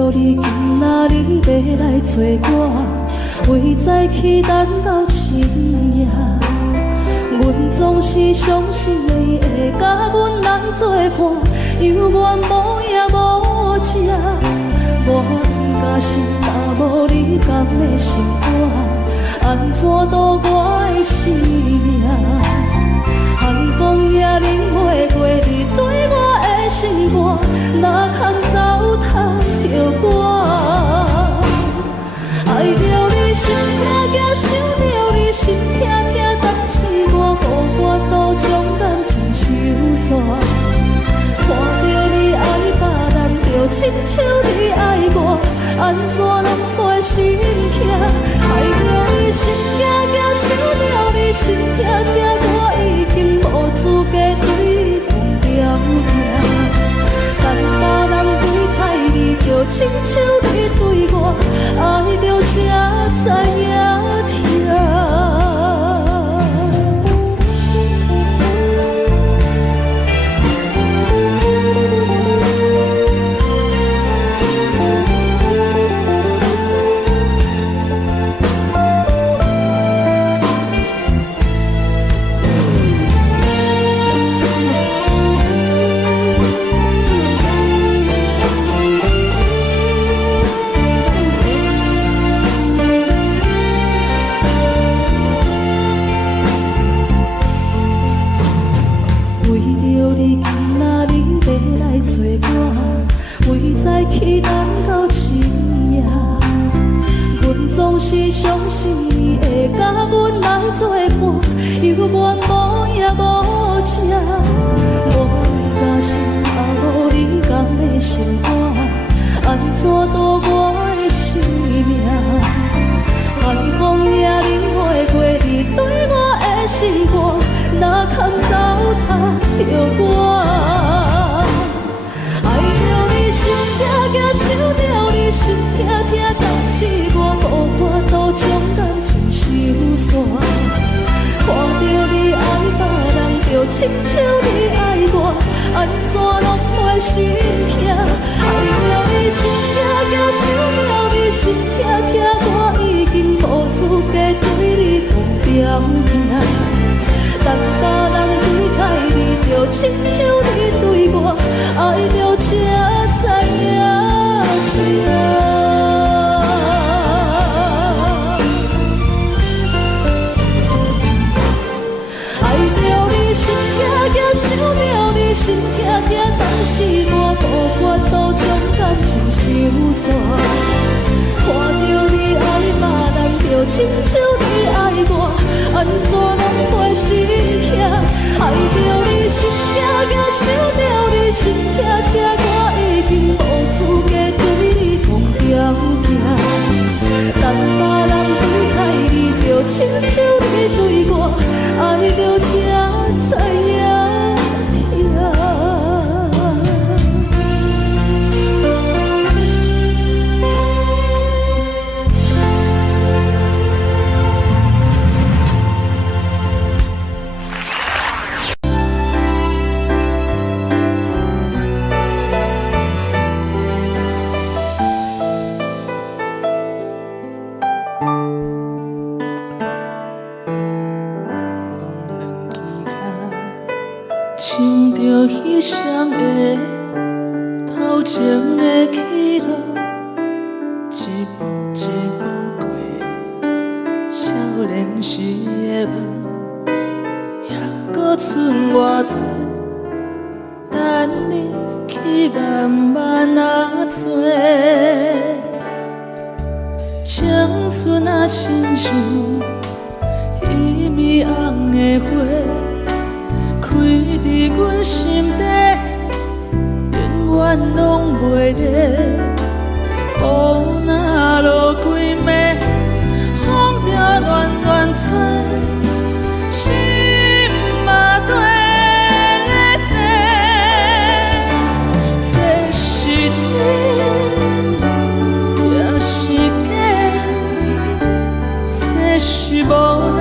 着你今仔日要来找我，为在去等到深夜。阮总是相信你会甲阮来作伴，犹原无影无迹。我不甘心，若无你甘的心肝，安怎度我的生命？寒风也冷袂过你对我的心肝，哪通糟蹋着我？爱着你心痛痛，想着你心痛痛，但是我无法度将感情收煞。看着你爱别人，就亲像你爱我，安怎拢会心痛？爱着你心痛痛，想着你心痛痛，我已经无资格对讲了听。但别人对待你，就亲像你对我，爱着才知影痛。去等到深夜，阮总是相信你会甲阮来作伴，犹原无影无迹。我不甘心，若无你甘的心肝，安怎度我的生命？寒风也冷袂过你对我的心肝，哪通糟蹋着我？心痛痛，想着你心痛痛，但是我无法度将感情收煞。看着你爱别人，就亲像你爱我，安怎拢会心痛？爱着你心痛痛，想着你心痛痛，我已经无资格对你讲条件。但别人对待你，就亲像你对我，爱着才知影痛。爱着你心痛痛，想着你心痛痛，但是我无法度将感情收煞。看着你爱别人，就亲像你爱我，安怎拢会心痛？爱着你心痛痛，想着你心痛痛，我已经无资格对你讲条件。但别人对待你，就亲像你对我，爱着才知影痛。亲着彼双的头前的起落，一步一步过少年时的梦，也搁剩偌多等你去慢慢找。青春啊，亲像一米红的花，开伫阮心底，永远拢袂离。雨若落几暝，风着乱乱吹，心嘛跟咧坐。这是真也是假，这是无奈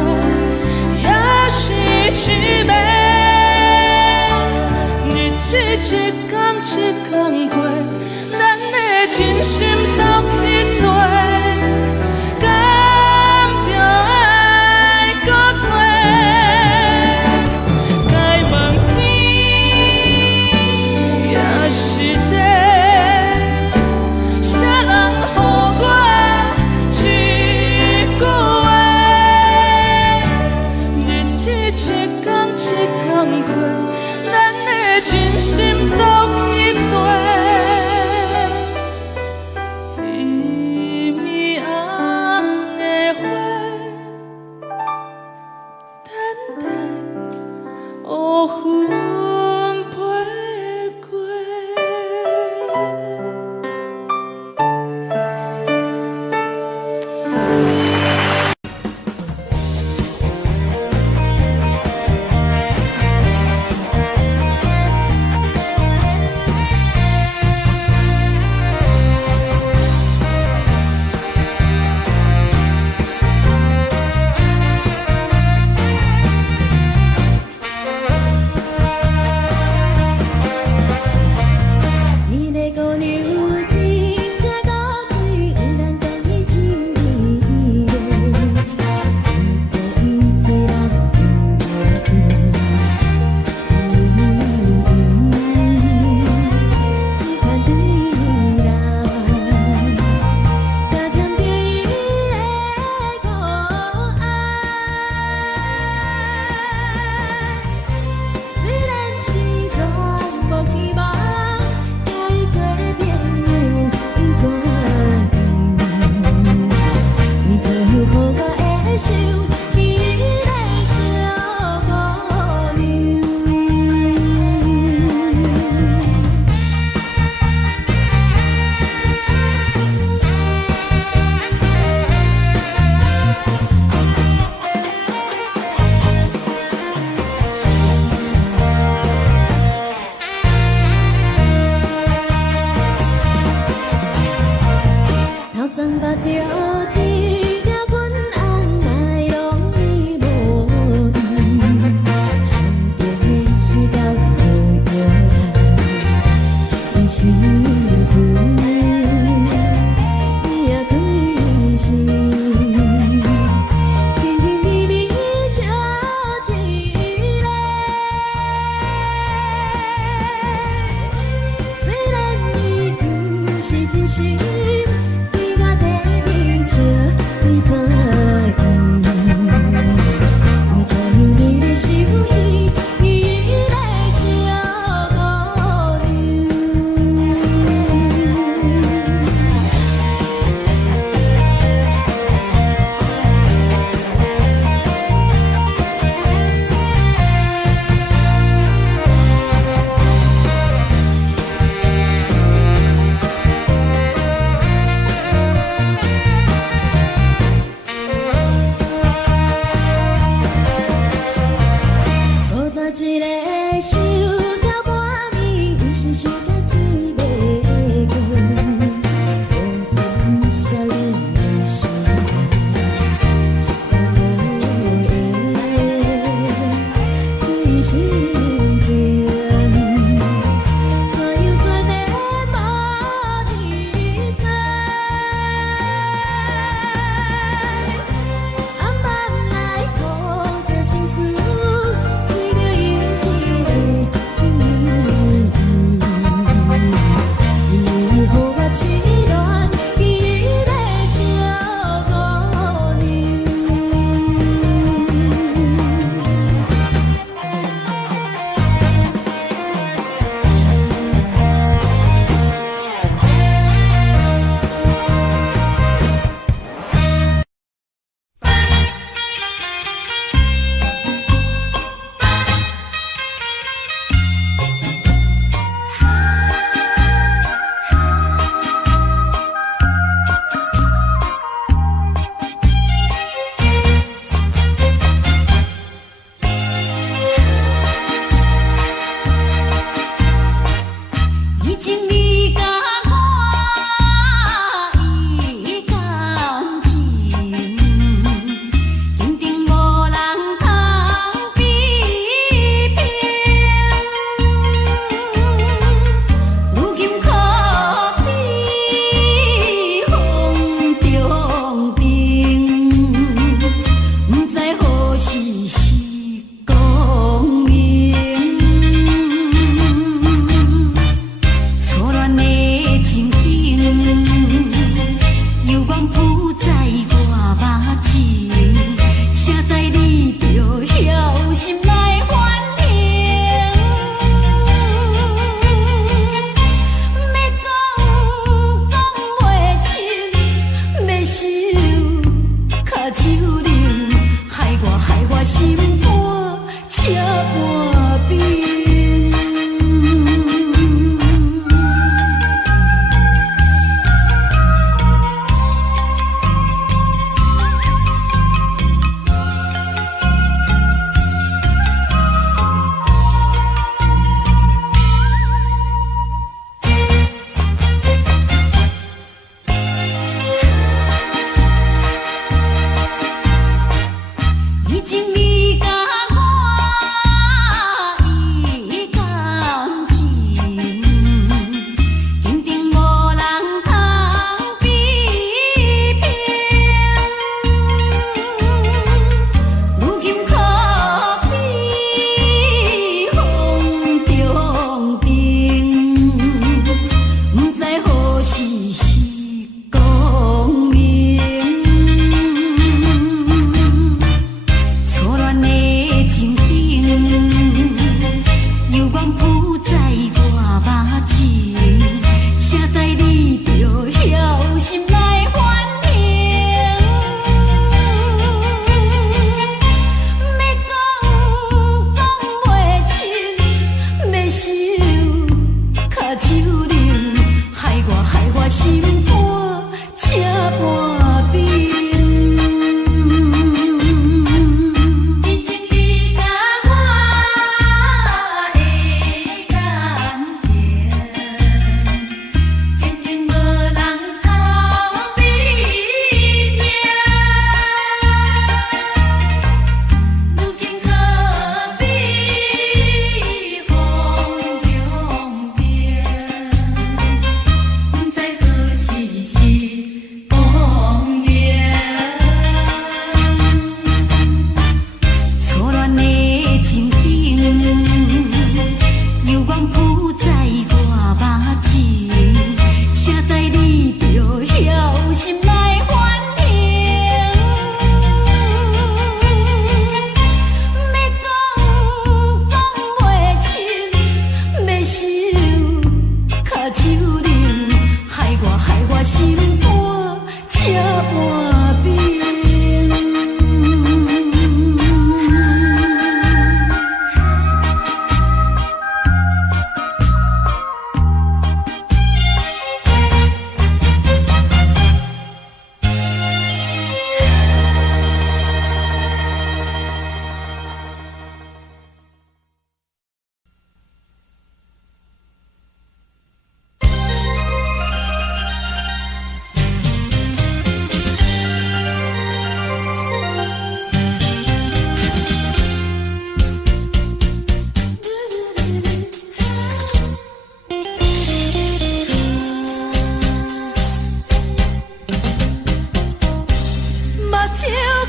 也是凄美。日子一天一天过，咱的走去地，敢着爱搁多？该问天也是地，啥人予我一句话？日子一天一天过，咱的真心走去地。伊面红的花，等待乌云飞过。你的姑娘真正古锥，有人讲伊真美丽，不过伊做人真无义。只盼对人，加添着伊的可爱。虽然是全无希望。甲伊做朋友，伊怎样？伊做予我会想起那小姑娘。头前捌着一条阮红爱拢伊无意，身边的彼条无摇摆，伊是水，伊也对是，甜甜蜜蜜笑一个。虽然伊不是真心。你知影，你知影你在想伊个小姑娘。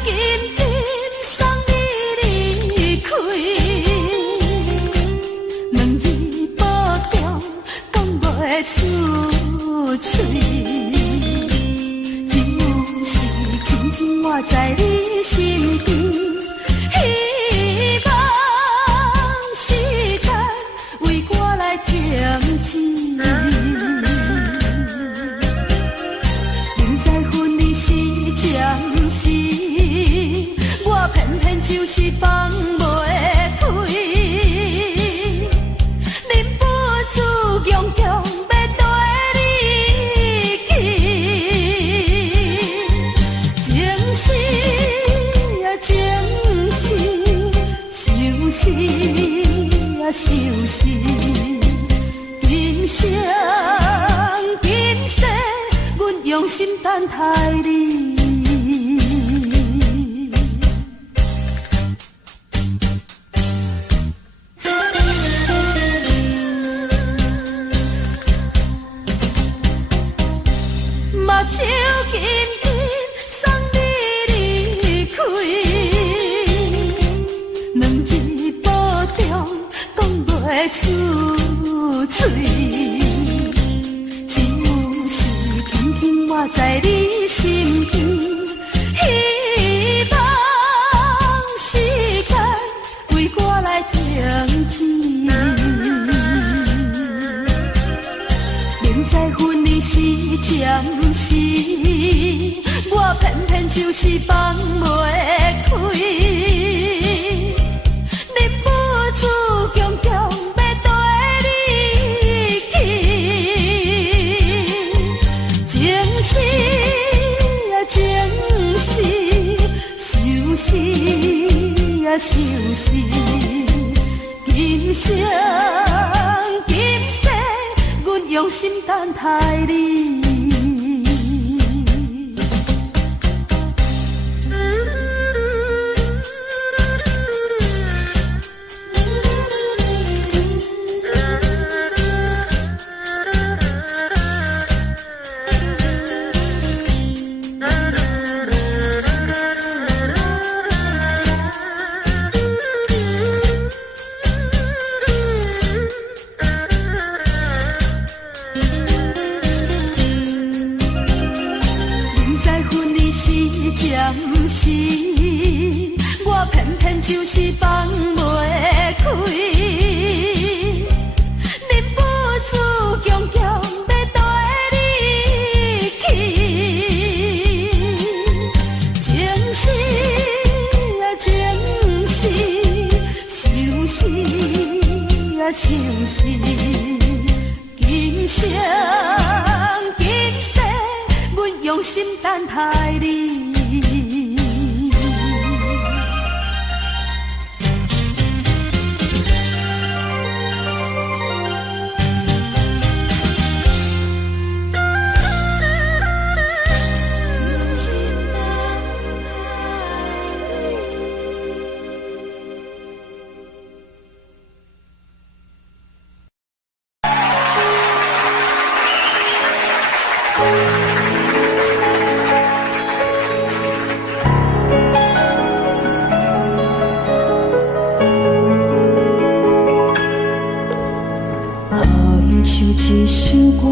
紧紧送你离开，两字保重，讲袂出嘴。情有是轻轻画在你心间，希望时间为我来停止。就是放袂开，忍不住强强要跟你去，情是啊情是，想是啊想是，今生今世，阮用心等待你。手紧紧送你离开，两字保重，讲袂出嘴。情有是轻轻画在你心间，希望时间为我来停止。明知分离是暂时，我偏偏就是放袂开，忍不住强强要跟你去，情是啊情是，想是啊想是，今生今世，阮用心等待你。暂时，我偏偏就是放袂开，忍不住强强要跟你去，情是啊情是，想是啊想是，今生今世，阮用心等待你。一首歌，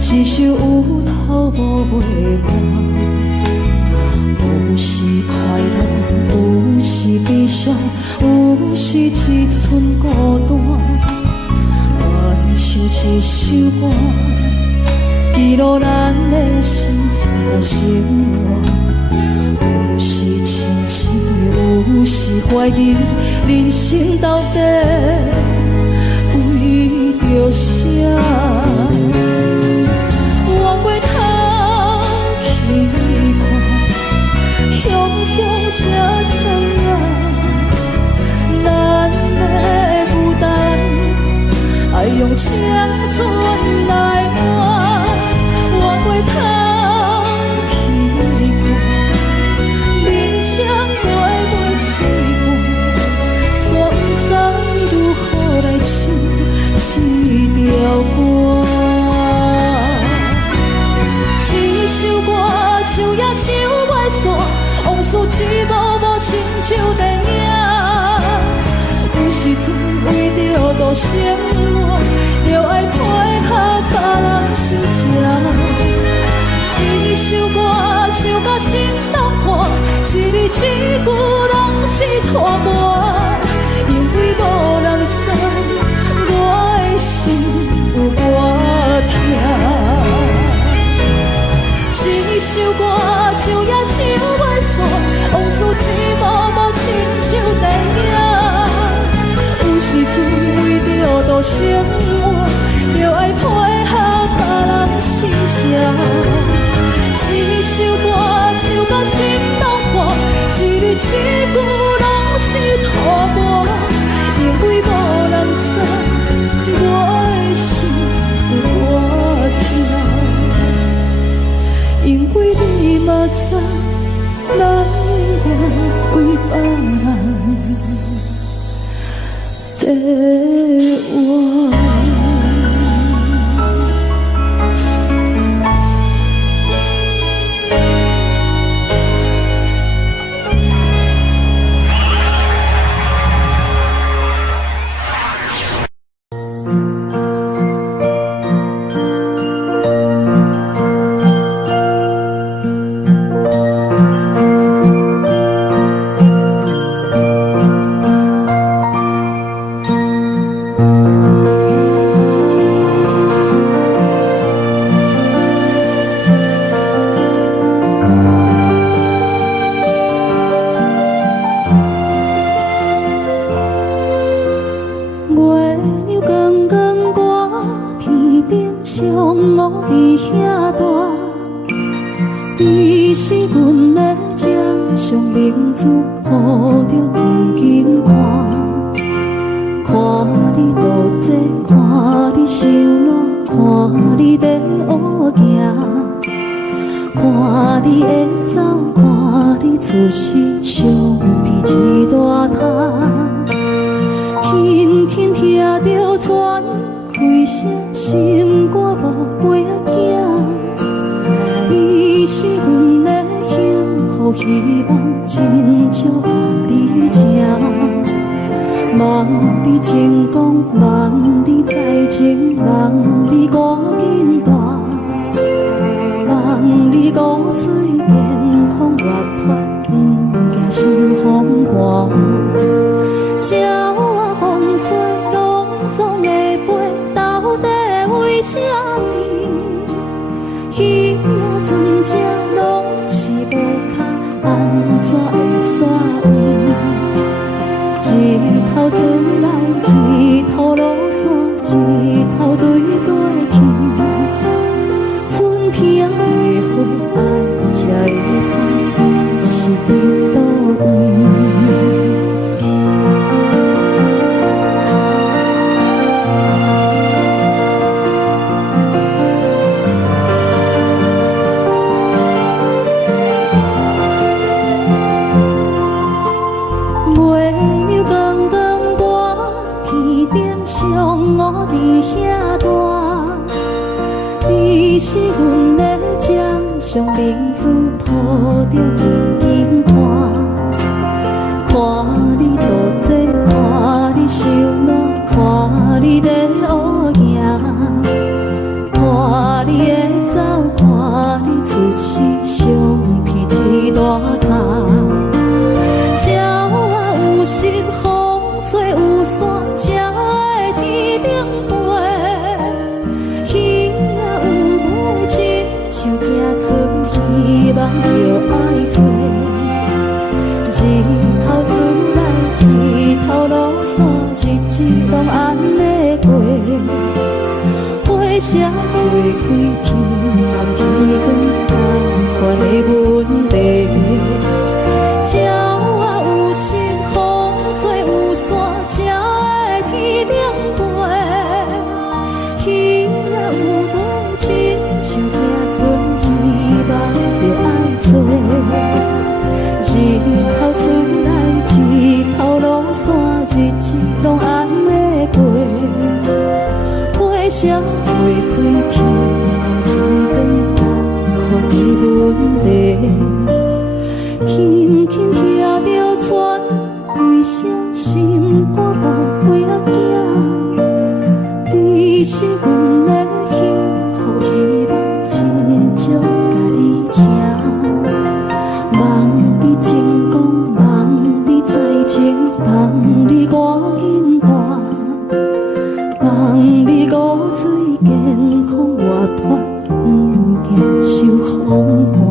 一首有头无尾歌，有时快乐，有时悲伤，有时一寸孤单。愿唱一首歌，记录咱的心情甲生活。有时清醒，有时怀疑，人生到底着啥？往过头去看，雄雄才知影，咱的负担爱用青春来换。往过头去看，人生过一半，煞不知如何来唱。一条歌，一首歌唱也唱袂煞，事一幕幕亲像电影。有时阵为着度生活，又爱配合别人心情。一首歌唱到心拢破，一字一句拢是拖磨。因为无人知我的心有多痛。一首歌唱也唱袂煞，往事一幕幕亲像电影。有时阵为着度生活，又爱配合别人心情。一首歌唱到心拢破，一字一句拢是拖磨。因为无人知我的心有多痛，因为你嘛知，咱永远为别人在活。社会开天，天光难看的问题。轻听着喘，开声心肝宝贝仔囝，你是阮的幸福希望，真足甲你请。望你成功，望你在前，望你赶紧大，望你骨髓健康活泼，不惊受风寒。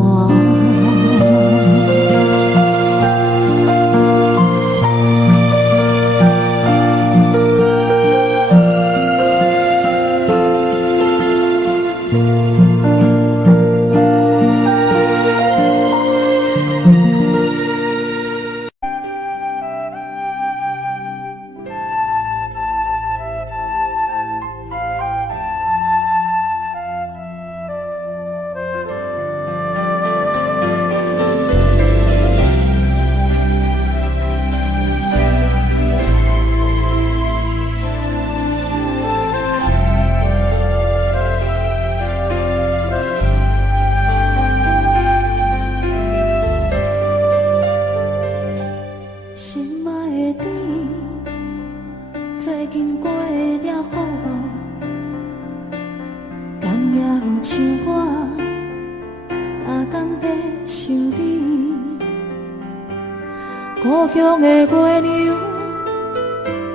故乡的月亮，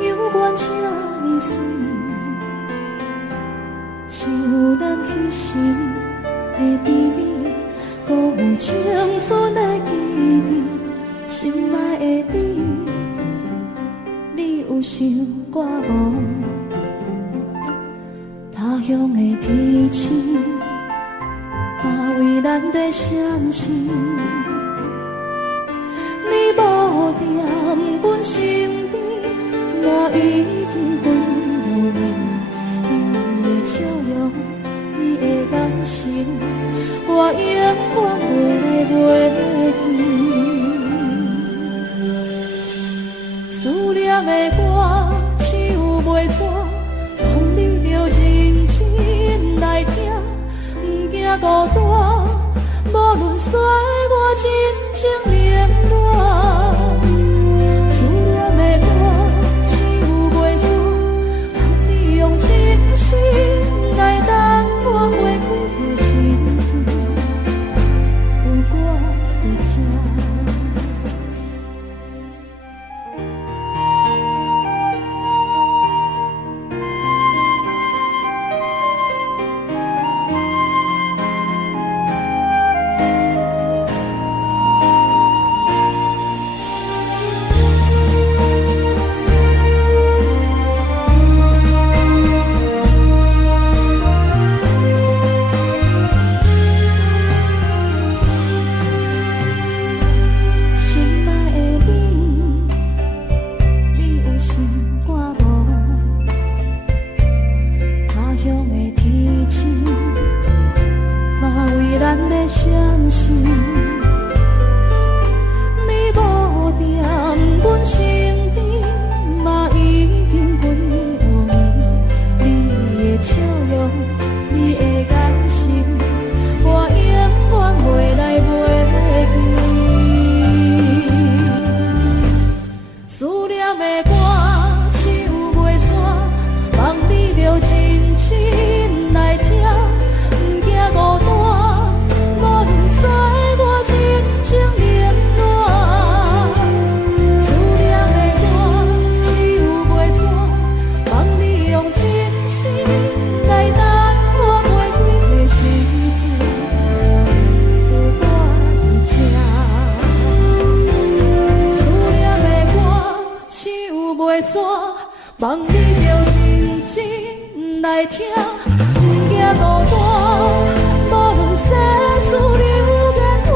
永远这呢水，像咱彼时的甜蜜，搁有青春的记忆。心爱的你，你有想我无？他乡的天星，嘛为咱在闪烁。你无在阮身边，我已经几多年。你的笑容，你的眼神，我永远袂来袂记。思念的歌，唱袂煞，望你着认真来听，不惊孤单。无论衰我真情冷暖，思念的歌唱袂煞，望你用真心来等我花开的时阵，有我在这。望你着认真来听，不惊孤单。无论世事流连多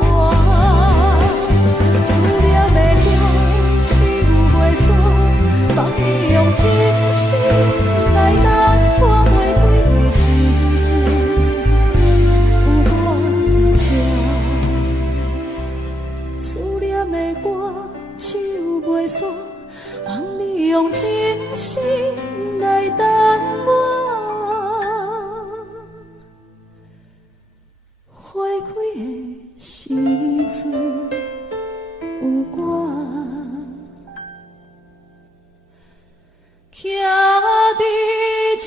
远，思念的歌唱袂煞，望你用真心来等我花开的时阵，有我在这。思念的歌唱袂煞，望你用真心来等我花开的时阵，我，徛伫这。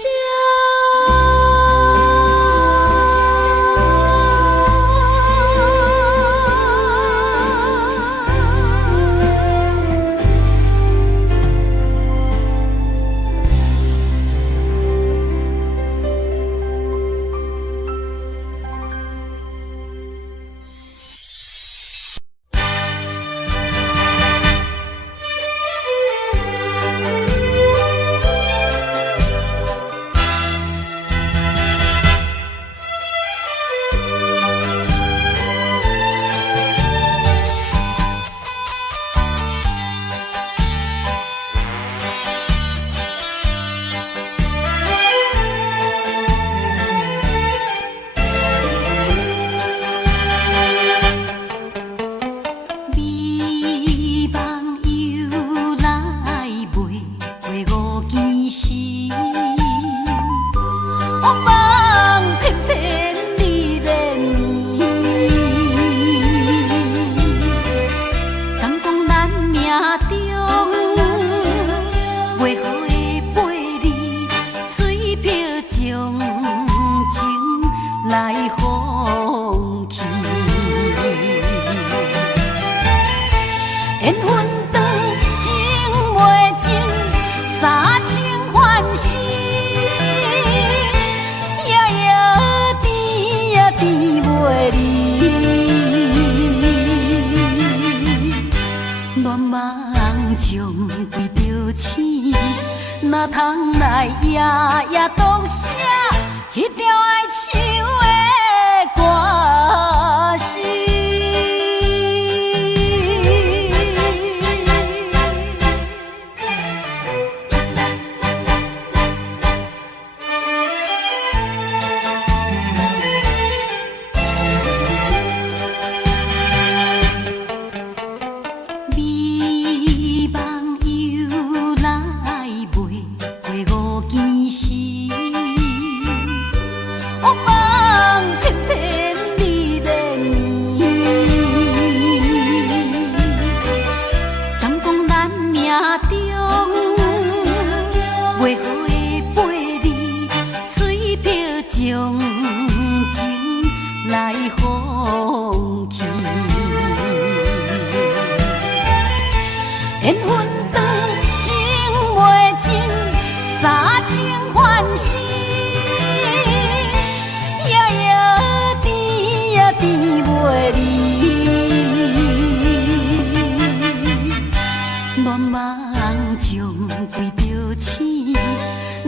哪通来夜夜当写迄条爱唱的歌词？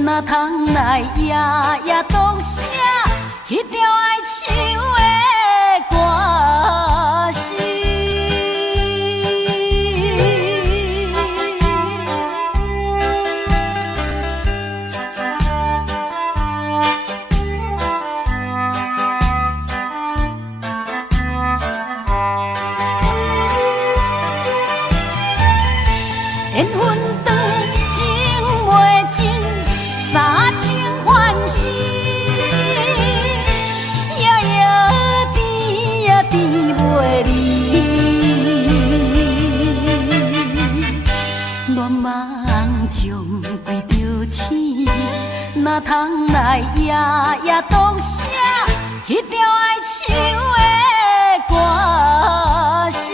哪通来夜夜当写迄条爱唱的歌词？缘分长，情袂尽。三情欢喜，夜夜甜呀甜袂离，恋梦将归着醒，哪通来夜夜当写迄条爱唱的歌词？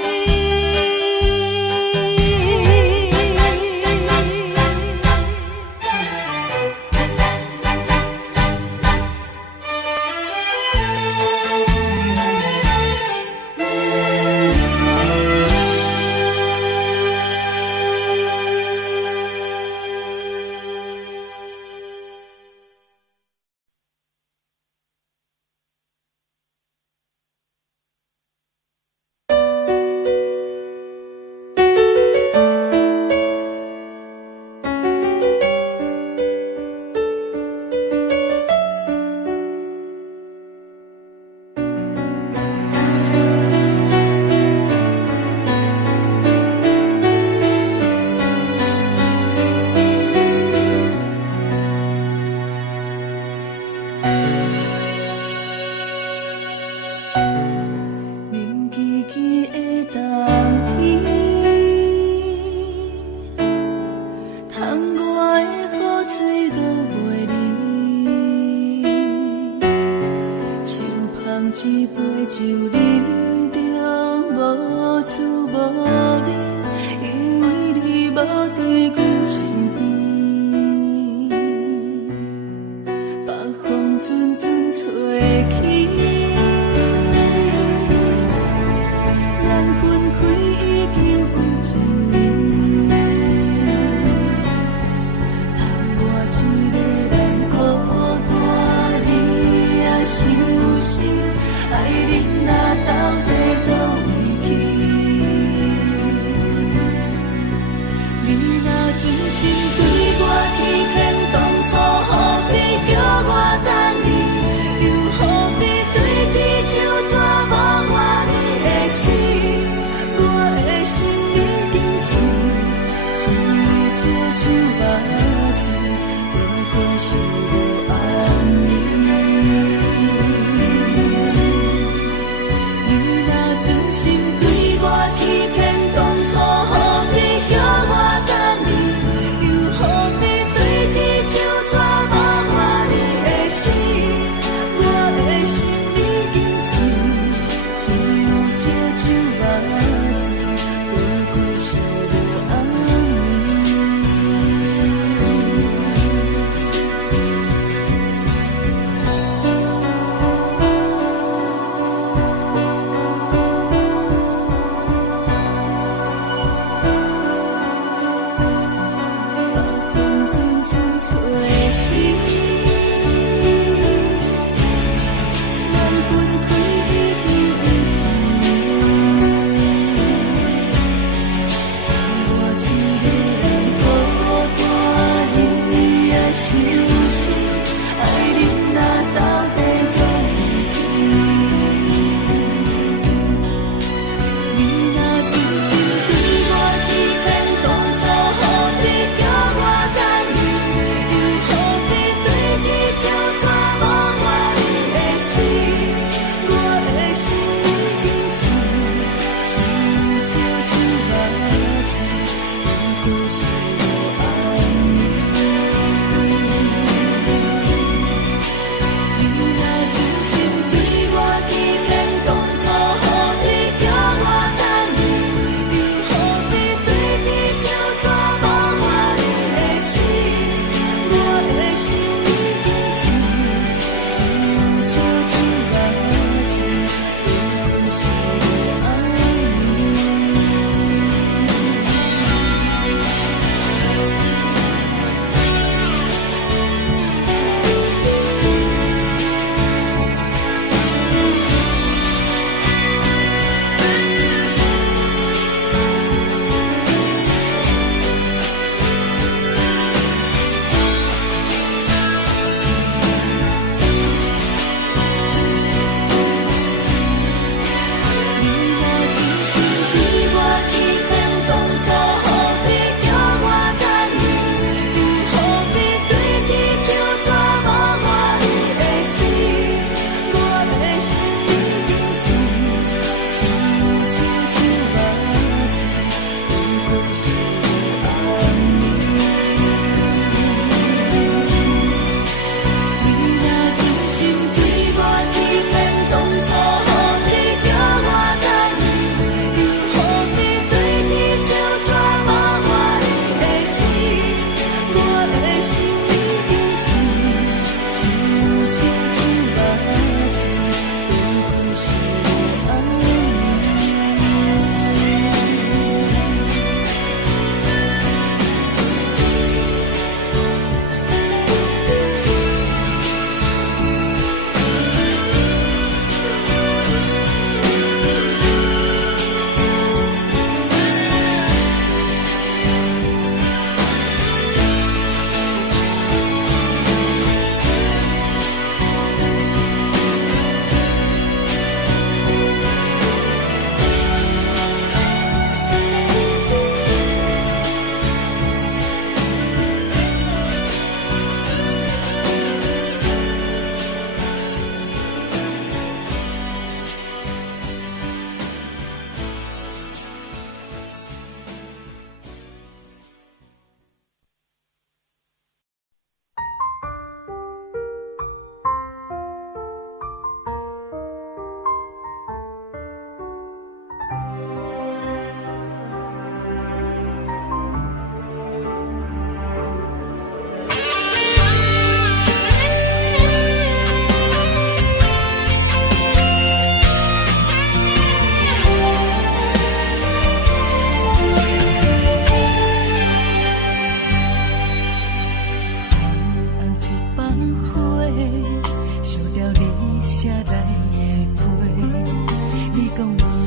忍着无滋无味，因为你无伫阮身边，北风阵阵吹起，咱分开已经有一年，盼我一个人孤单，你也伤心，爱恁若到底倒位去？你若真心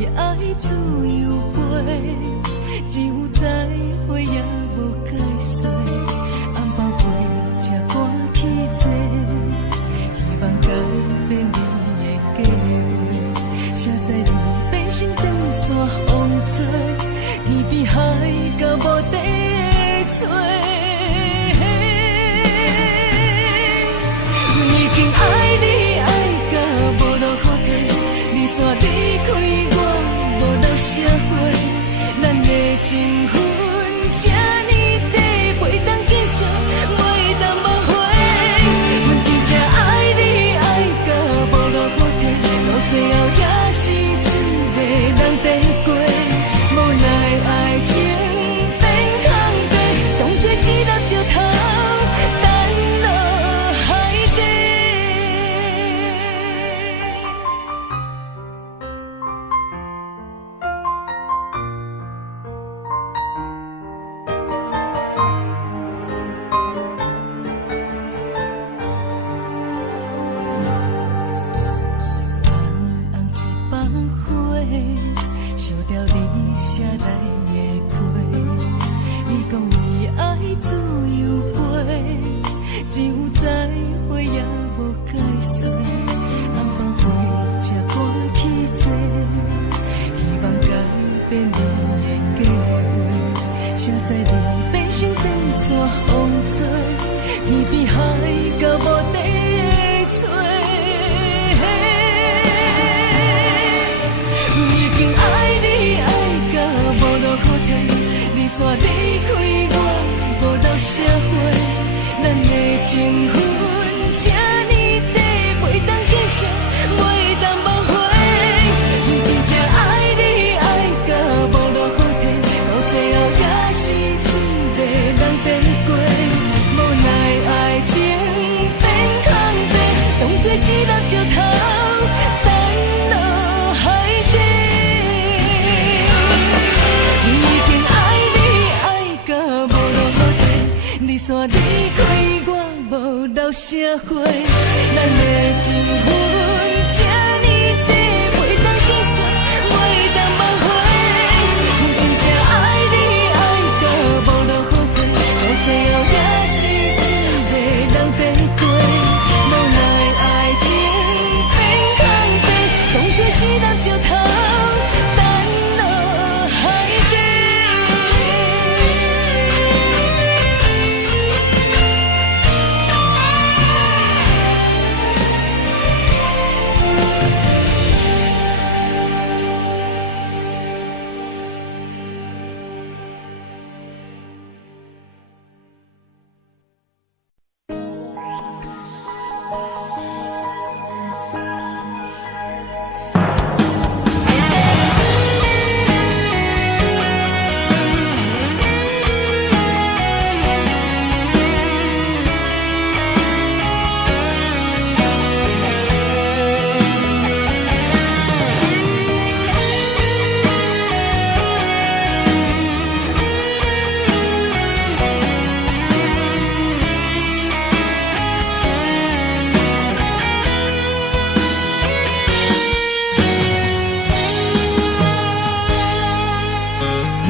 为爱自由飞，只有再会也无解释。红包过才赶去坐，希望改变你的计划。谁知你变成长线风吹，天边海到无底的吹。我已经爱你爱到无路可退，你煞离开我无留社会，咱的情分这呢短，袂当继续，袂当无悔。阮真正爱你爱到无路可退，到最后也是一个人在过，无奈爱情变空白，当作一粒石头。写来的批，你讲你爱自由飞，只有再会也无解释。红包过才赶去坐，希望改变你的计划。谁知你变成长线风吹，天边海到无底的吹。我已经爱你爱无路可退，你煞离开我，无留社会，咱的情分这呢短，袂当继续，袂当无悔。阮真正爱你爱到无路可退，到最后也是一个人在过，无奈爱情变空白，当作一粒石头。煞离开我，无留社会，咱的情分这呢短，袂当继续，袂当无悔。阮真正爱你爱到无路可退，到最后也是一个人在过，无奈爱情变空白，当作一粒石头。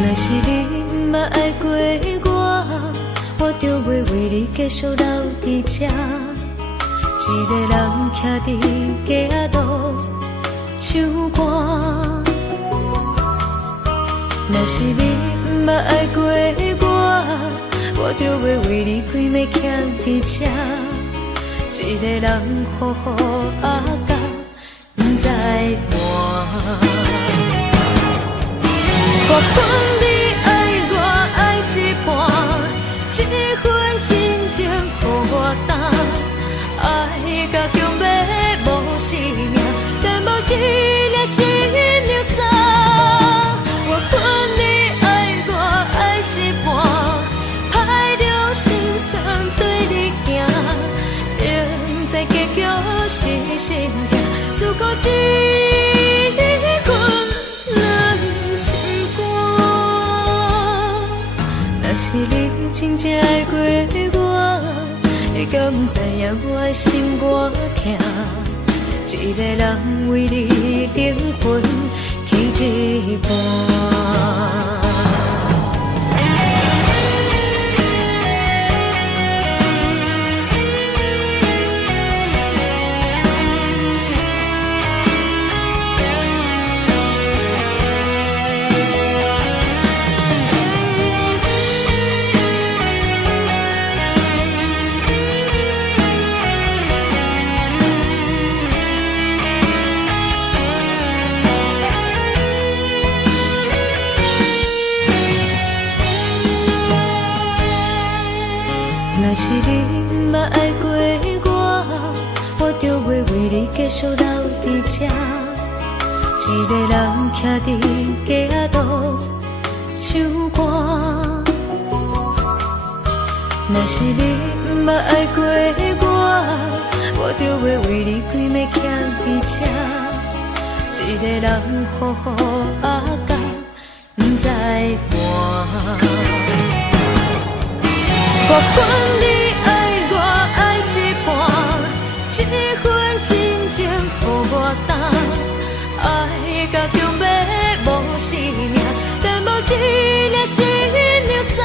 若是你嘛爱过我就袂为你继续留伫这，一个人徛伫街路唱歌。若是你嘛爱过我就袂为你开暝徛伫这，一个人好好啊甲不知换。我分你爱我爱一半，这份真情予我担，爱甲强要无生命，但无一粒心流散。我分你爱我爱一半，歹着心酸对你行，明知结局是心痛，思顾一份人心。若是你真正爱过我，你敢不知影我的心多痛？一个人为你灵魂去一伴。若是你嘛爱过我，我就袂为你继续留伫这。一个人徛伫街仔路唱歌。若是你嘛爱过我，我就袂为你规暝徛伫这。一个人好好啊甲，不知伴。我分你爱我爱一半，这份真情予我担，爱甲强要无生命，但无一粒心流散。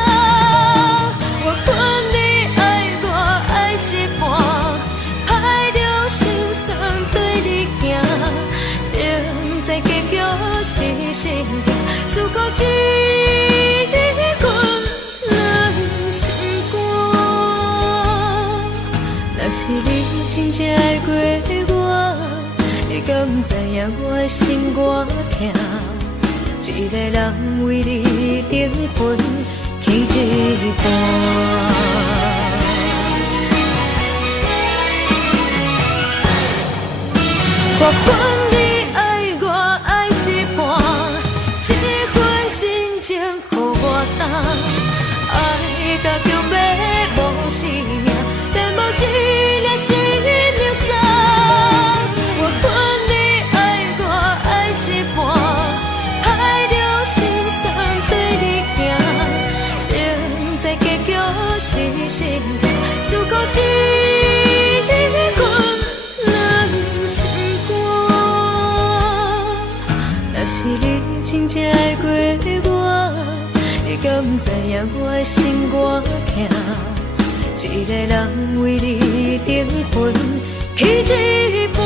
我分你爱我爱一半，歹着心酸对你行，明知结局是心痛，思苦若是你真正爱过我，你敢不知影我的心多痛？一个人为你灵魂去一半。我分你爱我爱一半，这份真情予我担，爱甲强要无生命，但无一粒心流散。我分你爱我爱一半，歹着心酸对你行，明知结局是心痛，思苦一份人心肝。若是你真正爱过我，你敢不知影我的心多痛？一个人为你灵魂去一半。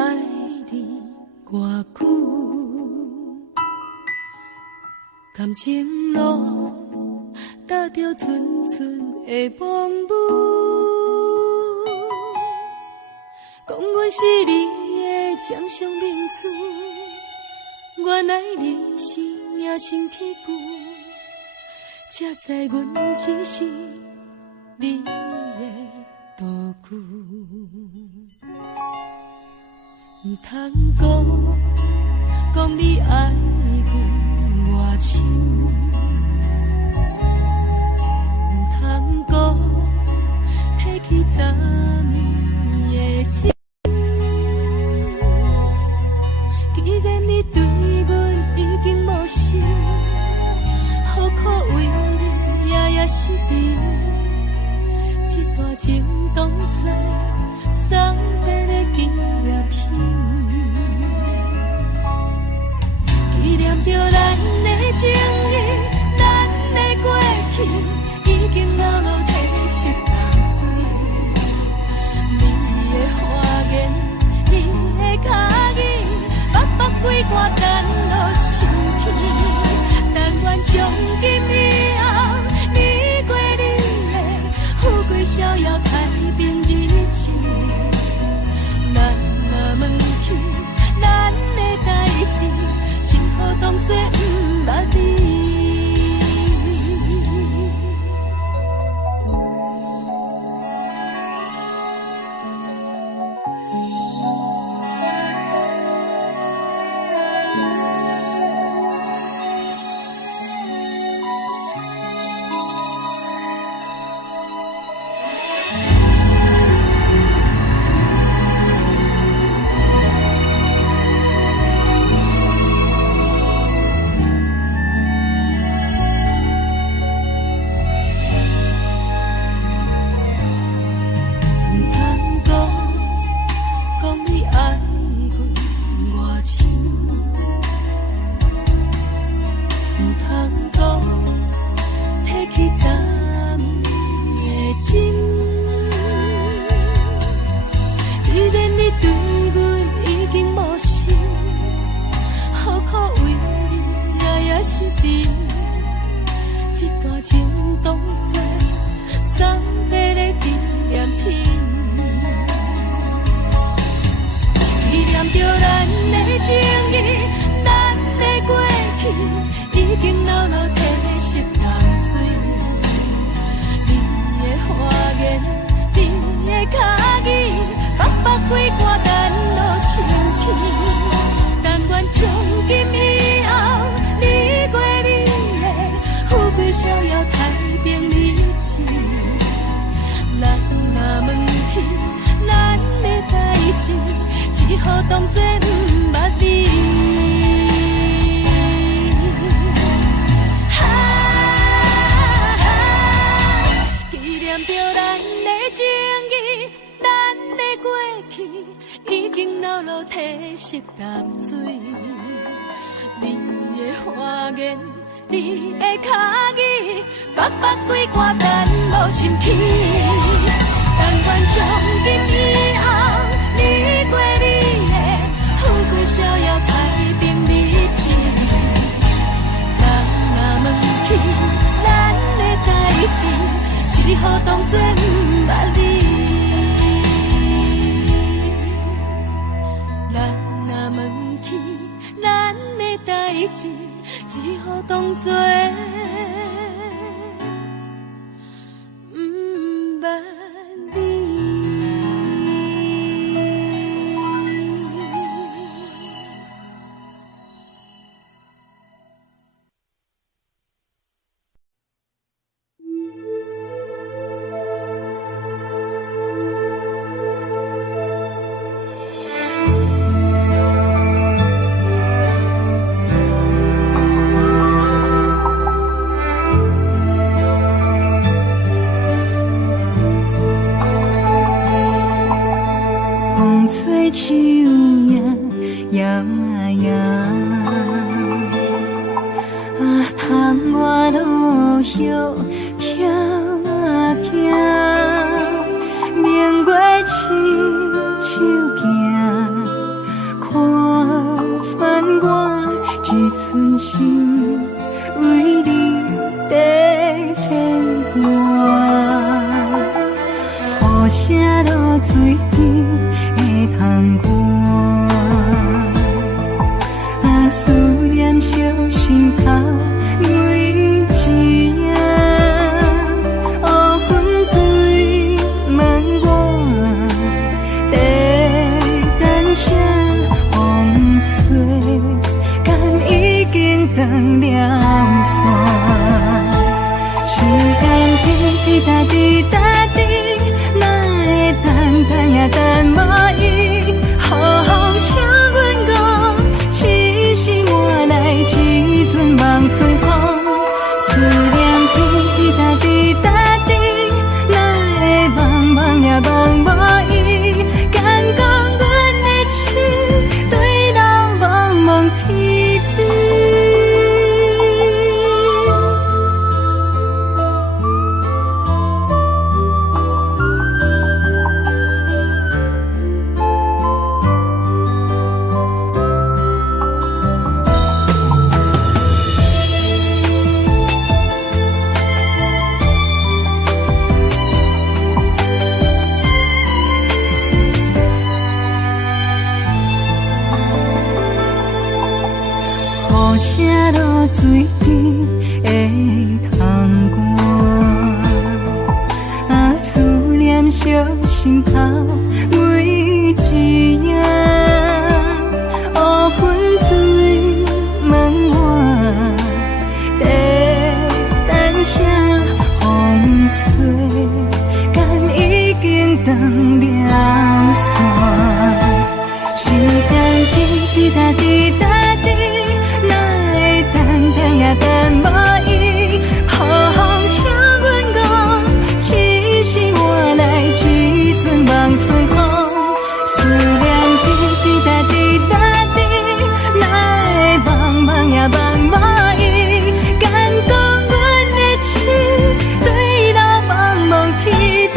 爱你偌久，感情路踏着纯纯的梦雾，讲阮是你的掌上明珠，原来你是命生起句，才知阮只是你的道具。唔通讲你爱阮偌深，唔通讲提起昨暝的情。既然你对阮已经无心，何苦为你夜夜失眠？这段情当作送别的纪念品，纪念着咱的情谊，咱的过去已经老老褪色淡水。你的花言，你的脚语，默默几挂等落秋天。但愿从今以后，你过你的富贵逍遥太平日子。咱若问起咱的代志，只好当作不捌你。只好当作不捌你。纪念着咱的情谊，咱的过去已经老老褪色淡水。你的花言，你的脚语，默默几挂等落心起。但愿从今以后，你过你的富贵逍遥太平日子。人若问起咱的代志，只好当作不捌你。人若问起咱的代志，只好当作不捌你。吹树叶摇啊摇，窗外落叶飘啊飘，明月亲手行，全我一寸心为你在牵挂，雨声落水边会通我，思念烧心头每一夜，黑云对问我，在等啥风吹，敢已经断了线。时间滴答滴答滴，哪会等也等无伊？好好请阮讲，痴心换来一阵梦春风。思念滴答滴答滴，哪会梦也梦无伊？敢讲阮的痴，对人茫茫天边。雨声落水边会通我，思念烧心头每一夜，黑云对问我，在等啥风吹，敢已经断了线。时间滴答滴答滴，也等无伊，好好请阮讲，痴心换来一阵梦春风。思念滴答滴答滴，哪会梦也梦无伊？敢讲阮的痴，对人茫茫天边。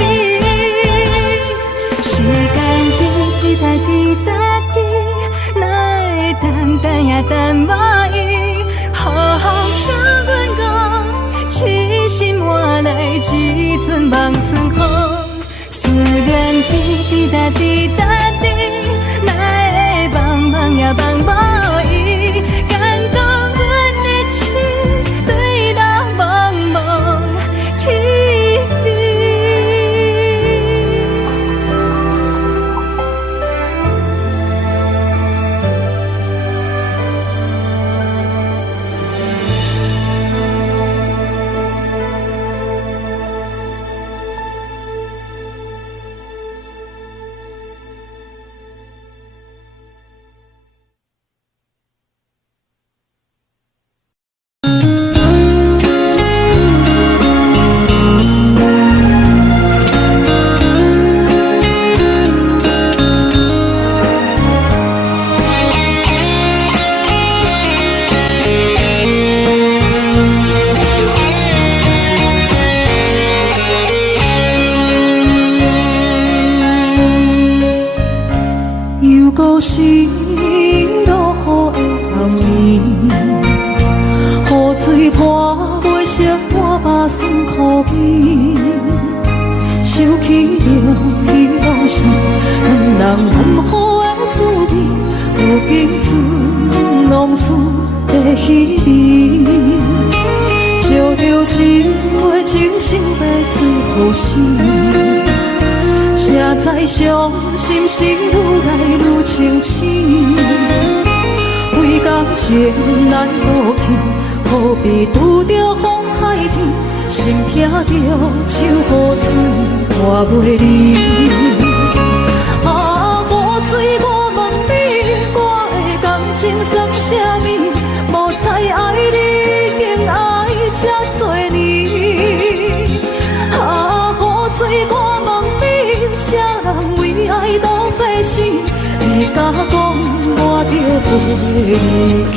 时间滴答滴答滴，哪会等也等无伊？好好请阮讲，痴心换来一阵梦春风。思念滴答滴答滴，哪会梦也梦无伊？敢讲阮的痴，对人茫茫天边。故事落雨的暗暝，雨水泼袂湿我目酸苦悲，想起了彼往事，两人难好的滋味，如今只拢厝的稀微，照着一回情深来自呼吸。谁知伤心事愈来愈清醒，为感情难落去，何必拄着风海天，心痛着手雨水拖袂离。啊，雨水我问你，我的感情算啥物？无猜爱你，竟爱这多年。啊，雨水我问你，啥人为爱都费心，会甲讲我着袂离去。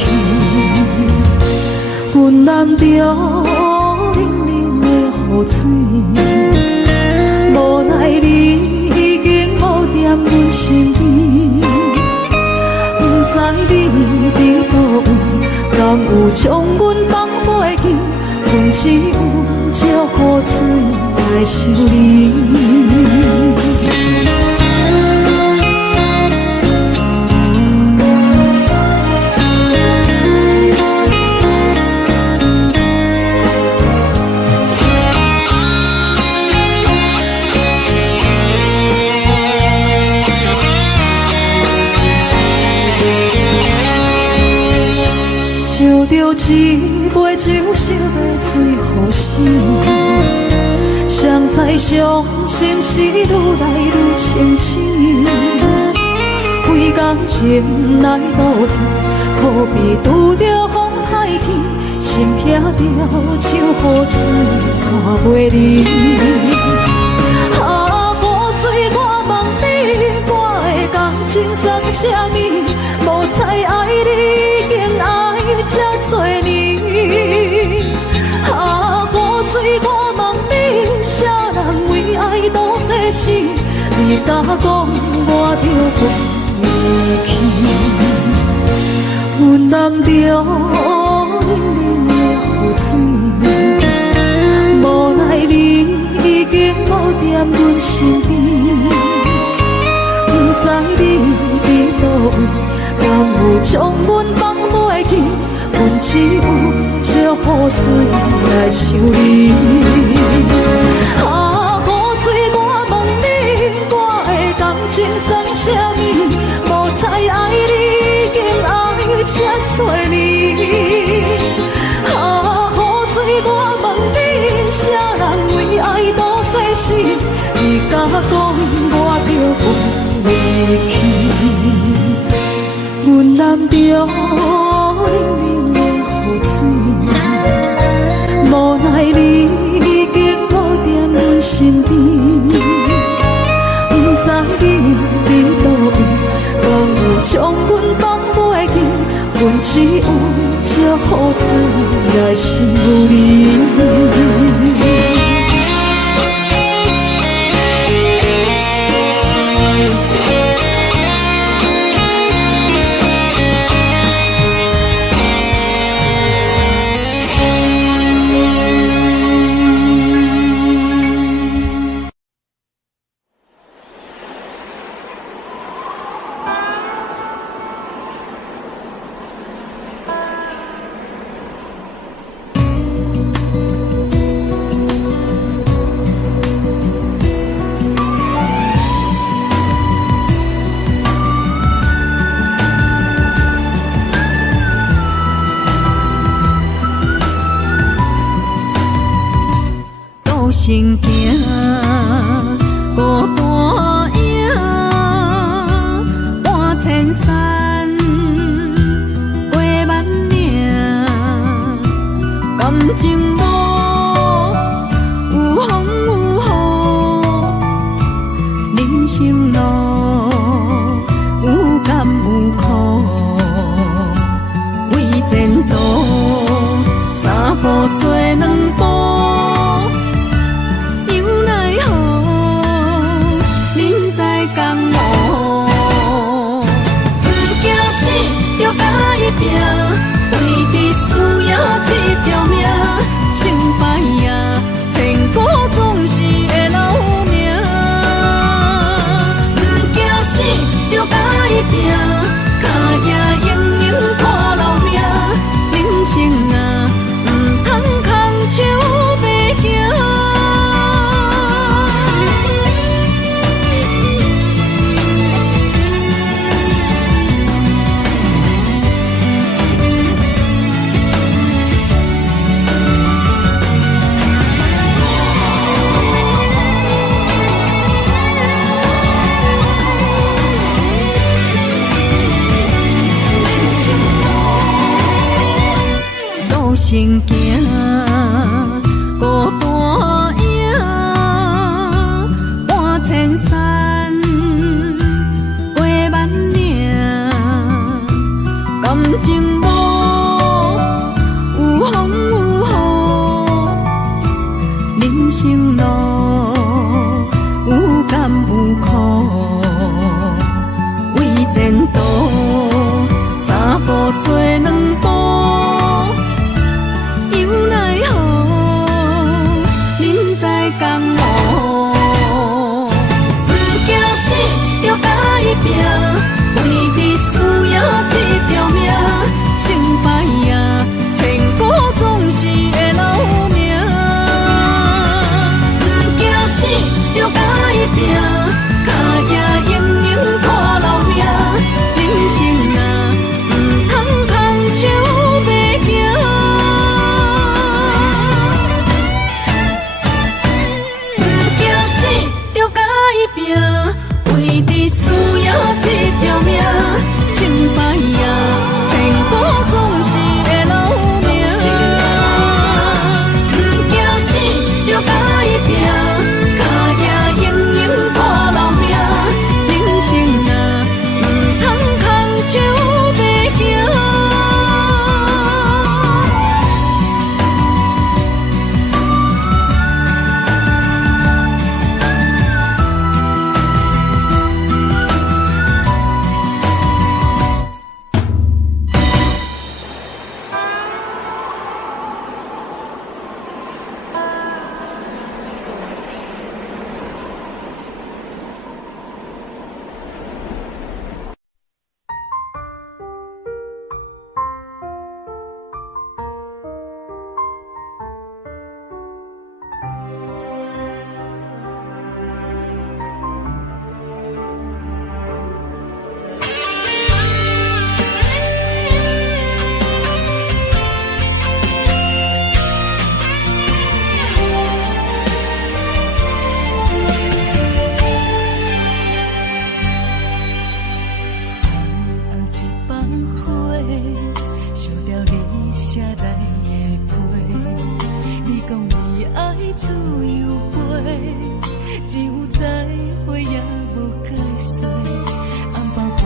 阮难着冷冷的雨水，无奈你已经无踮阮身边，不知你伫倒位，敢有将阮放袂记？阮只有借雨水来想你。烧着一杯酒，烧要醉予醒。谁知伤心事愈来愈清醒。几工前来路边，可比拄着风太起，心痛着像雨水看袂离。啊，雨水，我问你，我的感情算啥物？无再爱你，竟爱这多年。啊，雨水，我问你，啥人为爱多世事？你甲讲我着离去，阮人着冷冷的雨水，无奈你已经无踮阮身边，不知你伫倒位，敢有将阮放袂记？阮只有借雨水来想你。啊，雨水，我问你，我的感情算啥物？无再爱你，竟爱这多年。啊，雨水，我问你，啥人为爱多世事？你甲讲我着离去，阮男着冷冷的雨水，无奈你已经无踮阮身边，不知你伫倒位，敢有将阮放袂记？阮只有借雨水来想你。心行孤单影，半千山，过万岭，感情无有风有雨，人生路有甘有苦，为前途三步做两步。为伫需要这条命，成败呀，千古总是会留名。不惊死，着甲伊拼，脚也永远看老命。人生啊，唔通空手白行。行行孤单影，半千山，过万岭，感情无有风有雨，人生路有甘有苦，为前途烧掉你写来的批。你讲你爱自由飞，只有再会也无解释。红包飞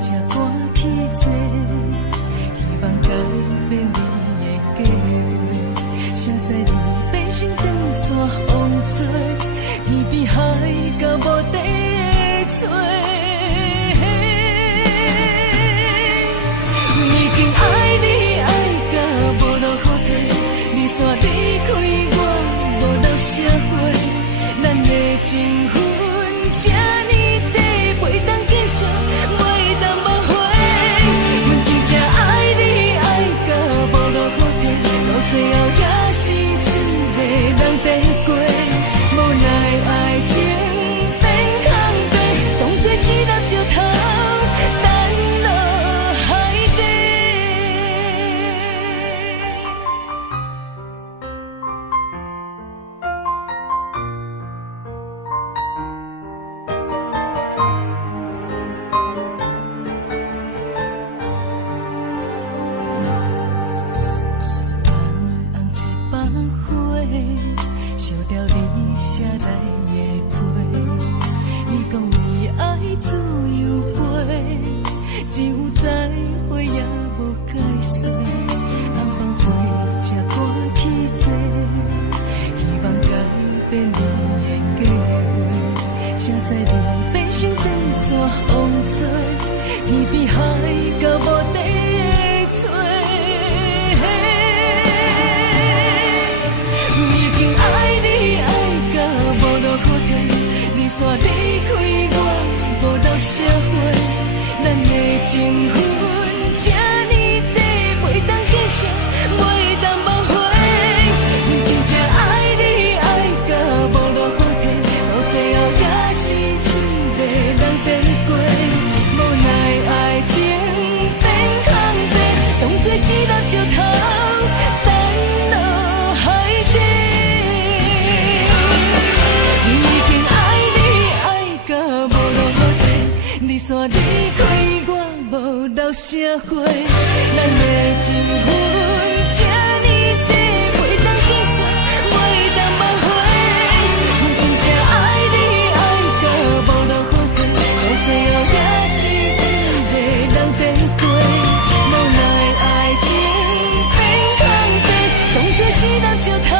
才赶去坐，希望改变你的计划。谁知你变成长线风吹，天边海到无底的吹。已经爱你爱到无路可退，你煞离开我无留社会，咱的情分这呢短，袂当继续，袂当无悔。阮真正爱你爱到无路可退，到最后也是一个人在过，无奈爱情变空白，当作一粒石头。烧掉你写来的批，你讲你爱自由飞，只有再会也无解释。红包飞才赶去坐，希望改变你的计划。谁知你变成长线风吹，天边海到无底的吹。已经爱你爱到无路可退，你煞离开我无留社会，咱的情分这呢短，袂当继续，袂当无悔。阮真正爱你爱到无路可退，到最后也是一个人在过，无奈爱情变空白，当作一粒石头。你煞离开我，无留社会，咱的情分这呢短，袂当继续，袂当无悔。阮真正爱你爱到无路可退，到最后也是一个人在过，无奈爱情变空白，当作一粒石头。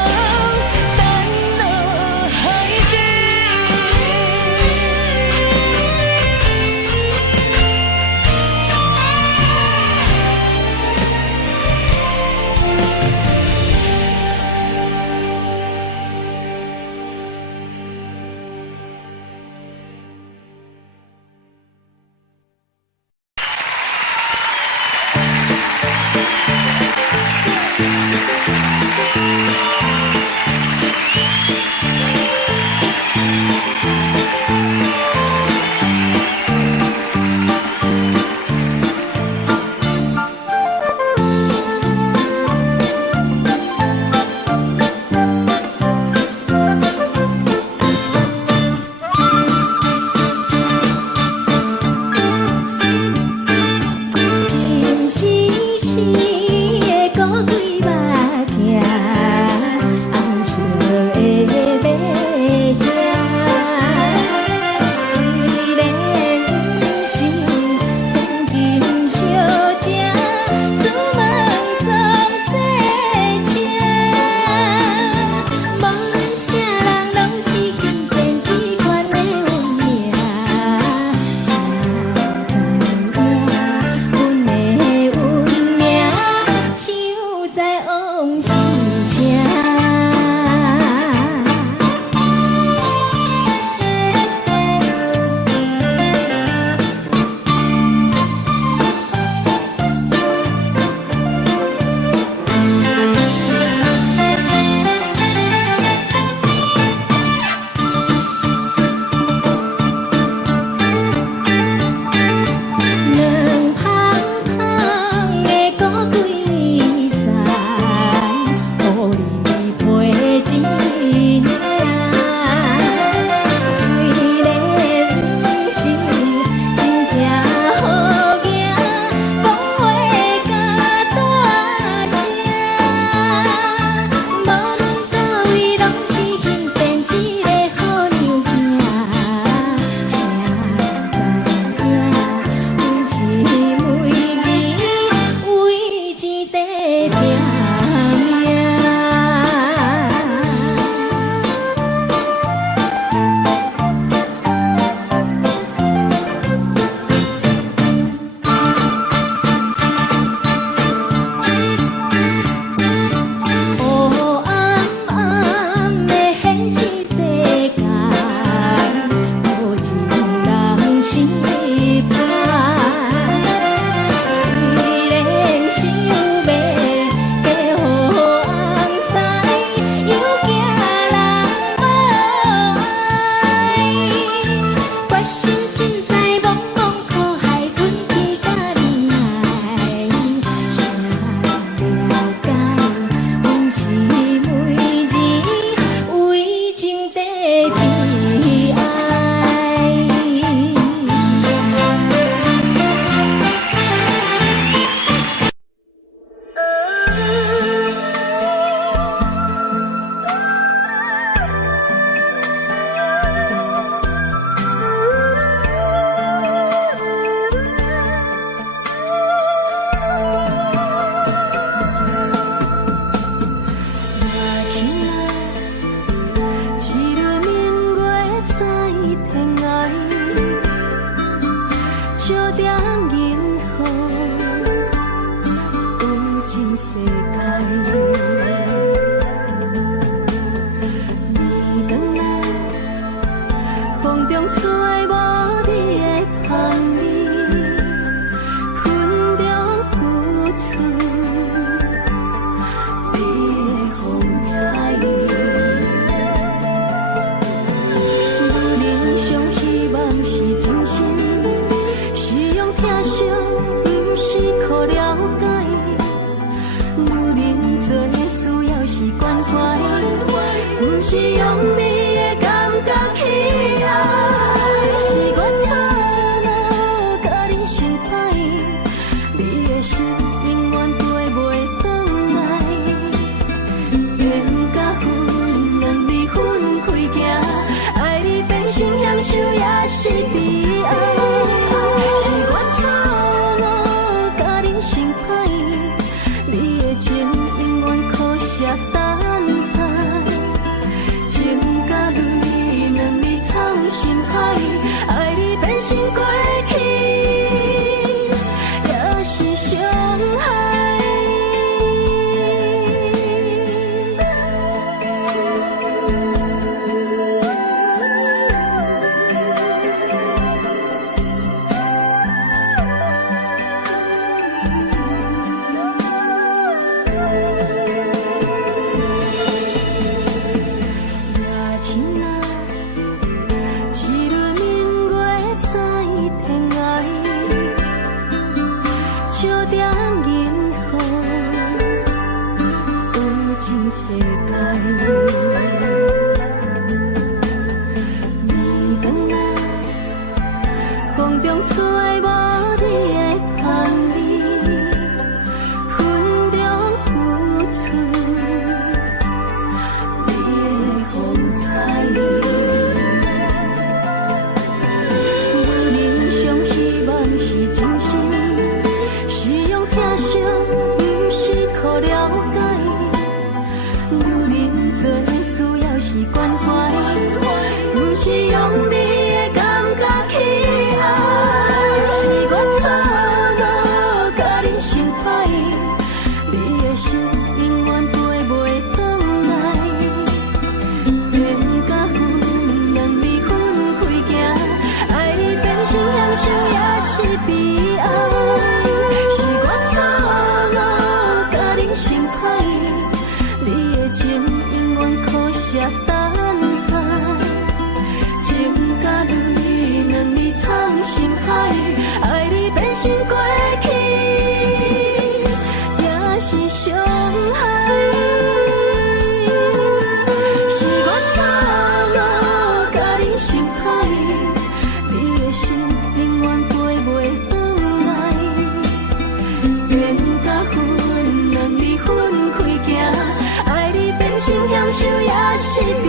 受也是悲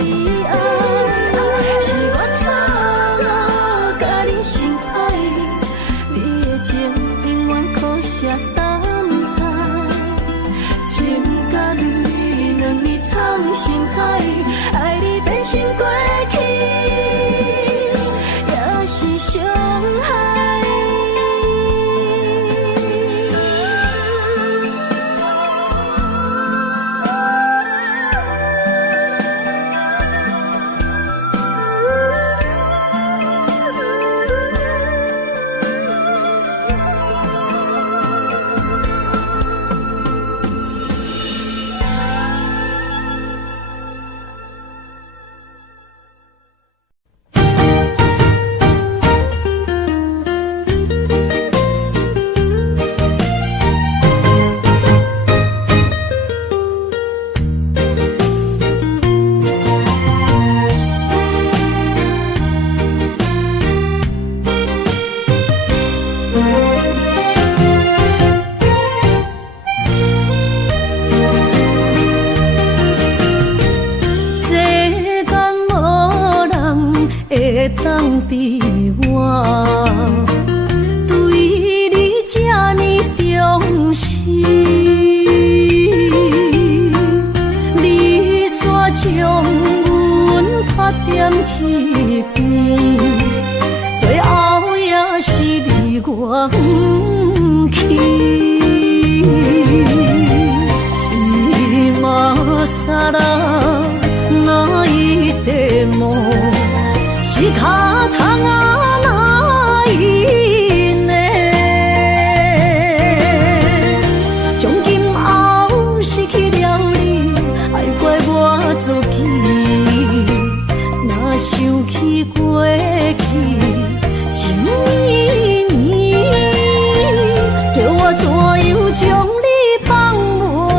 哀。是我错误甲你心海，你的情永远苦涩等待。情甲泪两年藏心海，爱你变成过去，也是伤害。当比我对你这呢重视，你煞将阮拍点一边，最后也是你我不去。今さら泣いても仕方がないね。从今后失去了你，爱怪我自己。若想起过去情绵绵，叫我怎样将你放袂？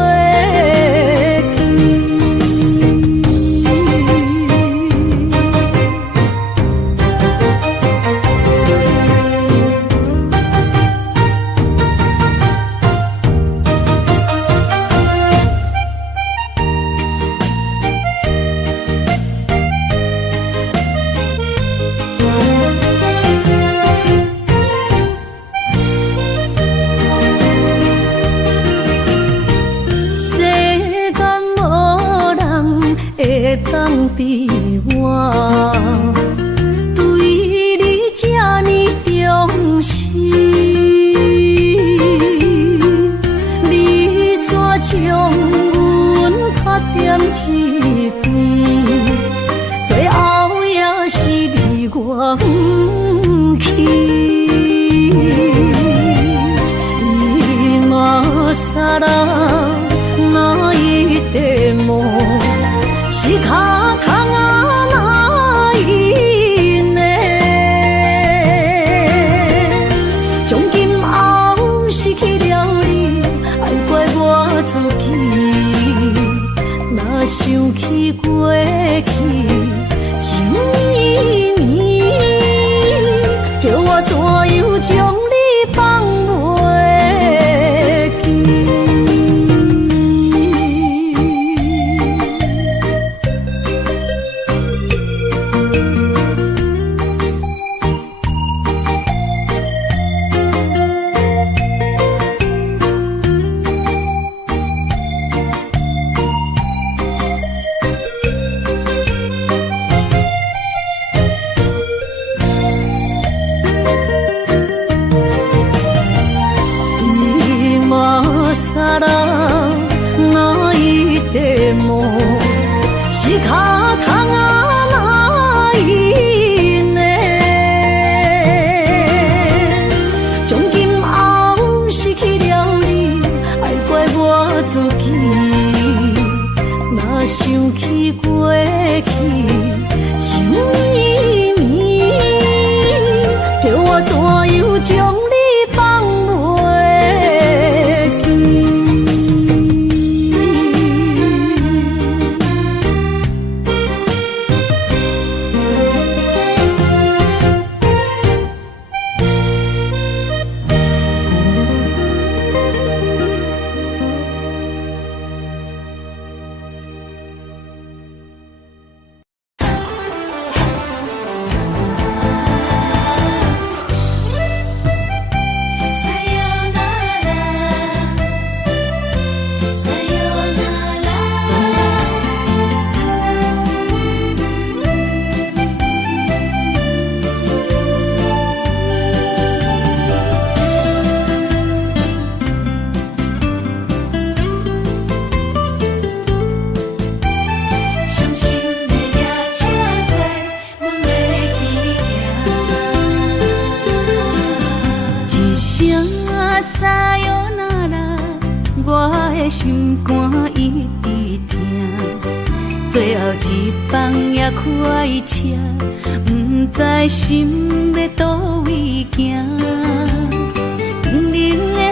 当比我对你这呢重视，你煞将阮拍点一边，最后也是你我不去。今さら泣いても仕方がないね。从今后失去了你，爱怪我自己。若想起过去情绵绵，叫我怎样将你放袂记？的心肝一直疼，最后一放也开车，不知心要倒位行。冷冷的